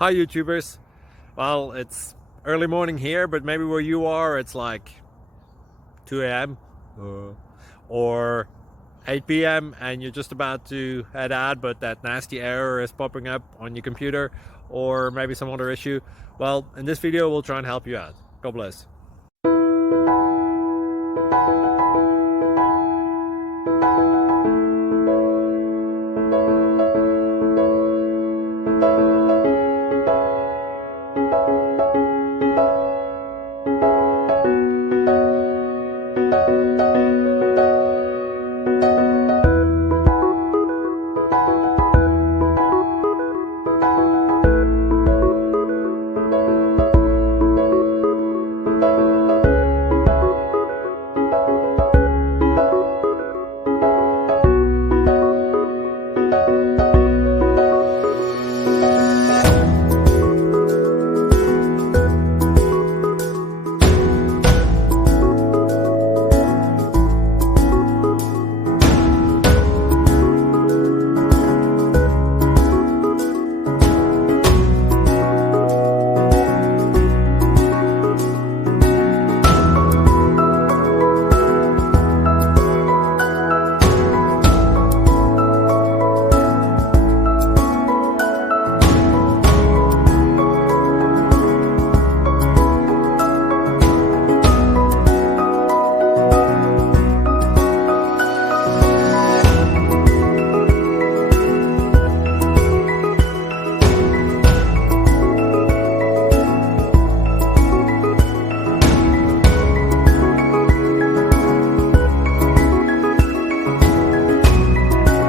Hi YouTubers. Well, it's early morning here, but maybe where you are it's like 2 a.m. Or 8 p.m. and you're just about to head out, but that nasty error is popping up on your computer, or maybe some other issue. Well, in this video we'll try and help you out. God bless.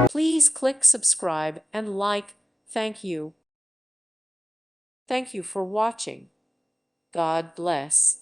Please click subscribe and like. Thank you. Thank you for watching. God bless.